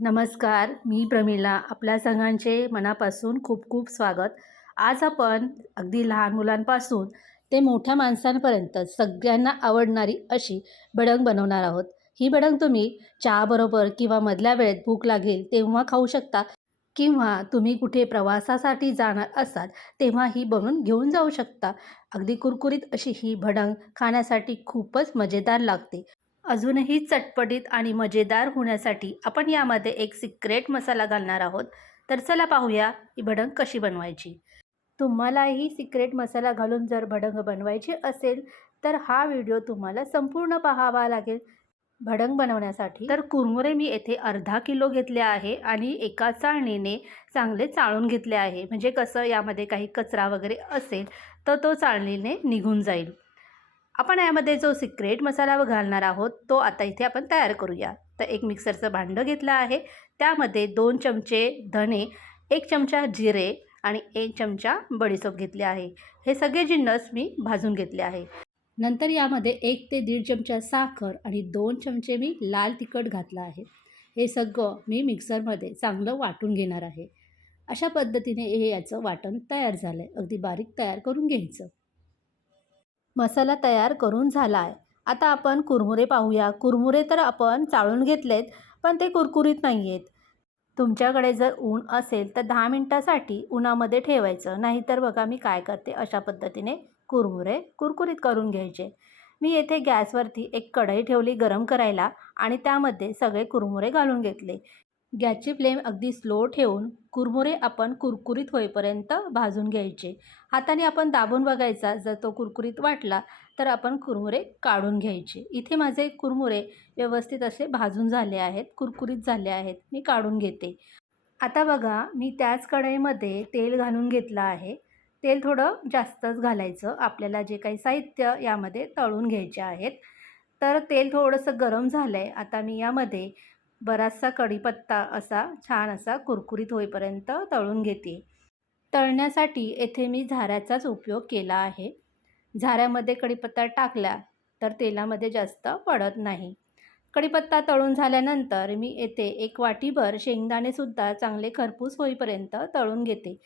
नमस्कार मी प्रमिला. आपल्या सगळ्यांचे मनापासून खूप खूप स्वागत. आज आपण अगदी लहान मुलांपासून ते मोठ्या माणसांपर्यंत सगळ्यांना आवडणारी अशी भडंग बनवणार आहोत. ही भडंग तुम्ही चहाबरोबर किंवा मधल्या वेळेत भूक लागेल तेव्हा खाऊ शकता किंवा तुम्ही कुठे प्रवासासाठी जाणार असाल तेव्हा ही बनवून घेऊन जाऊ शकता. अगदी कुरकुरीत अशी ही भडंग खाण्यासाठी खूपच मजेदार लागते. अजूनही चटपटीत आणि मजेदार होण्यासाठी आपण यामध्ये एक सिक्रेट मसाला घालणार आहोत. तर चला पाहूया ही भडंग कशी बनवायची. तुम्हालाही सिक्रेट मसाला घालून जर भडंग बनवायची असेल तर हा व्हिडिओ तुम्हाला संपूर्ण पाहावा लागेल. भडंग बनवण्यासाठी तर कुरमुरे मी येथे अर्धा किलो घेतले आहे आणि एका चाळणीने चांगले चाळून घेतले आहे. म्हणजे कसं यामध्ये काही कचरा वगैरे असेल तर तो चाळणीने निघून जाईल. आपण यामध्ये जो सिक्रेट मसाला घालणार आहोत तो आता इथे आपण तयार करूया. तर एक मिक्सरचं भांडं घेतलं आहे. त्यामध्ये दोन चमचे धणे एक चमचा जिरे आणि एक चमचा बडीसोप घेतले आहे. हे सगळे जिन्नस मी भाजून घेतले आहे. नंतर यामध्ये एक ते दीड चमचा साखर आणि दोन चमचे मी लाल तिखट घातलं आहे. हे सगळं मी मिक्सरमध्ये चांगलं वाटून घेणार आहे. अशा पद्धतीने हे याचं वाटण तयार झालं आहे अगदी बारीक तयार करून घ्यायचं. मसाला तयार करून झाला आहे आता आपण कुरमुरे पाहूया. कुरमुरे तर आपण चाळून घेतलेत पण ते कुरकुरीत नाही आहेत तुमच्याकडे जर ऊन असेल तर दहा मिनटासाठी उन्हामध्ये ठेवायचं. नाहीतर बघा मी काय करते? अशा पद्धतीने कुरमुरे कुरकुरीत करून घ्यायचे. मी येथे गॅसवरती एक कढई ठेवली गरम करायला आणि त्यामध्ये सगळे कुरमुरे घालून घेतले. गॅसची फ्लेम अगदी स्लो ठेवून कुरमुरे आपण कुरकुरीत होईपर्यंत भाजून घ्यायचे. हाताने आपण दाबून बघायचा जर तो कुरकुरीत वाटला तर आपण कुरमुरे काढून घ्यायचे. इथे माझे कुरमुरे व्यवस्थित असे भाजून झाले आहेत कुरकुरीत झाले आहेत मी काढून घेते. आता बघा मी त्याच कढईमध्ये तेल घालून घेतलं आहे. तेल थोडं जास्तच घालायचं. आपल्याला जे काही साहित्य यामध्ये तळून घ्यायचे आहेत. तर तेल थोडंसं गरम झालं आहे आता मी यामध्ये बराचसा कढीपत्ता असा छान असा कुरकुरीत होईपर्यंत तळून घेते. तळण्यासाठी येथे मी झाऱ्याचाच उपयोग केला आहे. झाऱ्यामध्ये कढीपत्ता टाकला तर तेलामध्ये जास्त पडत नाही. कढीपत्ता तळून झाल्यानंतर मी येथे एक वाटीभर शेंगदाणेसुद्धा चांगले खरपूस होईपर्यंत तळून घेते.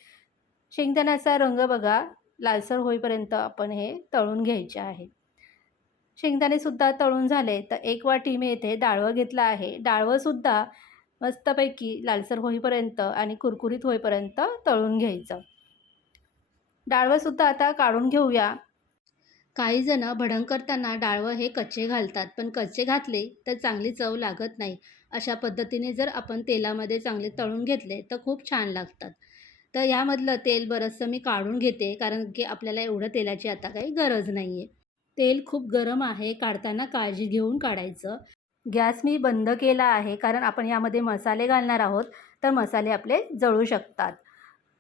शेंगदाण्याचा रंग बघा लालसर होईपर्यंत आपण हे तळून घ्यायचे आहे. शेंगदाणेसुद्धा तळून झाले तर एक वाटी मी येथे डाळवं घेतलं आहे. डाळवंसुद्धा मस्तपैकी लालसर होईपर्यंत आणि कुरकुरीत होईपर्यंत तळून घ्यायचं. डाळवंसुद्धा आता काढून घेऊया. काही जण भडंग करताना डाळवं हे कच्चे घालतात पण कच्चे घातले तर चांगली चव लागत नाही. अशा पद्धतीने जर आपण तेलामध्ये चांगले तळून घेतले तर खूप छान लागतात. तर यामधलं तेल बरंचसं मी काढून घेते कारण की आपल्याला एवढं तेलाची आता काही गरज नाही आहे तेल खूप गरम आहे काढताना काळजी घेऊन काढायचं. गॅस मी बंद केला आहे कारण आपण यामध्ये मसाले घालणार आहोत तर मसाले आपले जळू शकतात.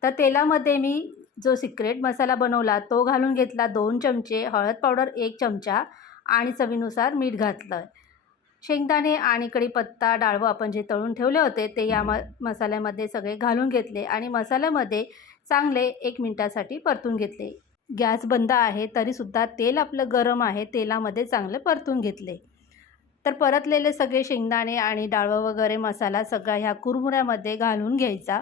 तर तेलामध्ये मी जो सिक्रेट मसाला बनवला तो घालून घेतला दोन चमचे हळद पावडर एक चमचा आणि चवीनुसार मीठ घातलं. शेंगदाणे आणि कढीपत्ता डाळवं आपण जे तळून ठेवले होते ते या म मसाल्यामध्ये सगळे घालून घेतले आणि मसाल्यामध्ये चांगले एक मिनटासाठी परतून घेतले. गॅस बंद आहे तरीसुद्धा तेल आपलं गरम आहे तेलामध्ये चांगलं परतून घेतले. तर परतलेले सगळे शेंगदाणे आणि डाळवं वगैरे मसाला सगळा ह्या कुरमुऱ्यामध्ये घालून घ्यायचा.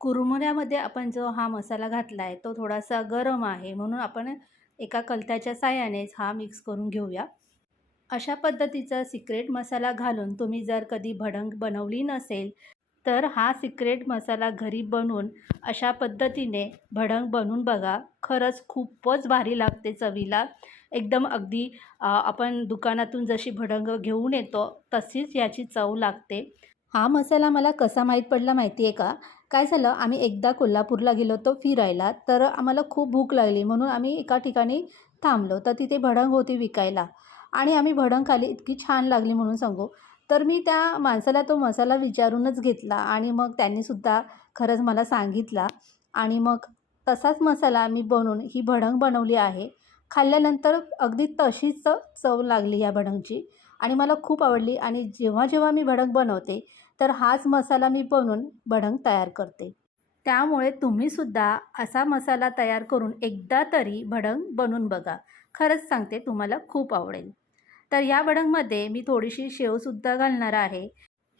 कुरमुऱ्यामध्ये आपण जो हा मसाला घातला आहे तो थोडासा गरम आहे म्हणून आपण एका कलत्याच्या साह्यानेच हा मिक्स करून घेऊया. अशा पद्धतीचा सिक्रेट मसाला घालून तुम्ही जर कधी भडंग बनवली नसेल तर हा सिक्रेट मसाला घरी बनवून अशा पद्धतीने भडंग बनवून बघा. खरंच खूपच भारी लागते चवीला. एकदम अगदी आपण दुकानातून जशी भडंग घेऊन येतो तशीच याची चव लागते. हा मसाला मला कसा माहीत पडला माहिती आहे का? काय झालं आम्ही एकदा कोल्हापूरला गेलो होतो फिरायला तर आम्हाला खूप भूक लागली. म्हणून आम्ही एका ठिकाणी थांबलो. तर तिथे भडंग होती विकायला. आणि आम्ही भडंग खाली इतकी छान लागली म्हणून सांगू. तर मी त्या माणसाला तो मसाला विचारूनच घेतला आणि मग त्यांनीसुद्धा खरंच मला सांगितला. आणि मग तसाच मसाला मी बनवून ही भडंग बनवली आहे. खाल्ल्यानंतर अगदी तशीच चव लागली या भडंगची आणि मला खूप आवडली आणि जेव्हा जेव्हा मी भडंग बनवते तर हाच मसाला मी बनवून भडंग तयार करते. त्यामुळे तुम्हीसुद्धा असा मसाला तयार करून एकदा तरी भडंग बनवून बघा. खरंच सांगते तुम्हाला खूप आवडेल. तर या भडंगमध्ये मी थोडीशी शेवसुद्धा घालणार आहे.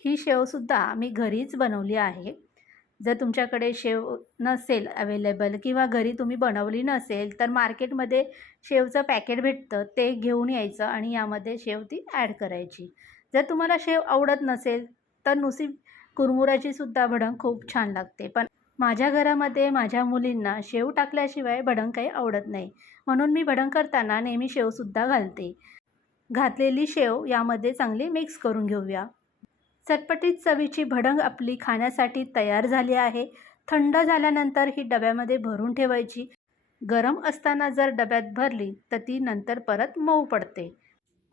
ही शेवसुद्धा मी घरीच बनवली आहे. जर तुमच्याकडे शेव नसेल अवेलेबल किंवा घरी तुम्ही बनवली नसेल तर मार्केटमध्ये शेवचं पॅकेट भेटतं ते घेऊन यायचं आणि यामध्ये शेव ती ॲड करायची. जर तुम्हाला शेव आवडत नसेल तर नुसी कुरमुराची सुद्धा भडंग खूप छान लागते. पण माझ्या घरामध्ये माझ्या मुलींना शेव टाकल्याशिवाय भडंग काही आवडत नाही. म्हणून मी भडंग करताना नेहमी शेवसुद्धा घालते. घातलेली शेव यामध्ये चांगली मिक्स करून घेऊया. चटपटीत चवीची भडंग आपली खाण्यासाठी तयार झाली आहे. थंड झाल्यानंतर ही डब्यामध्ये भरून ठेवायची. गरम असताना जर डब्यात भरली तर ती नंतर परत मऊ पडते.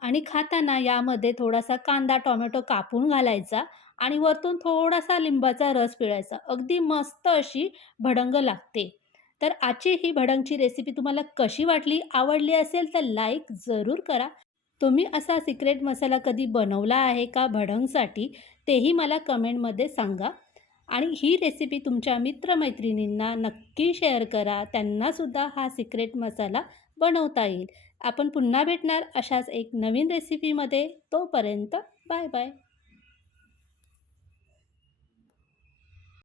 आणि खाताना यामध्ये थोडासा कांदा टोमॅटो कापून घालायचा आणि वरतून थोडासा लिंबाचा रस पिळायचा. अगदी मस्त अशी भडंग लागते. तर आजची ही भडंगची रेसिपी तुम्हाला कशी वाटली आवडली असेल तर लाईक जरूर करा. तुम्ही असा सिक्रेट मसाला कधी बनवला आहे का भडंगसाठी तेही मला कमेंटमध्ये सांगा. आणि ही रेसिपी तुमच्या मित्रमैत्रिणींना नक्की शेअर करा. त्यांनासुद्धा हा सिक्रेट मसाला बनवता येईल. आपण पुन्हा भेटणार अशाच एक नवीन रेसिपीमध्ये तोपर्यंत बाय बाय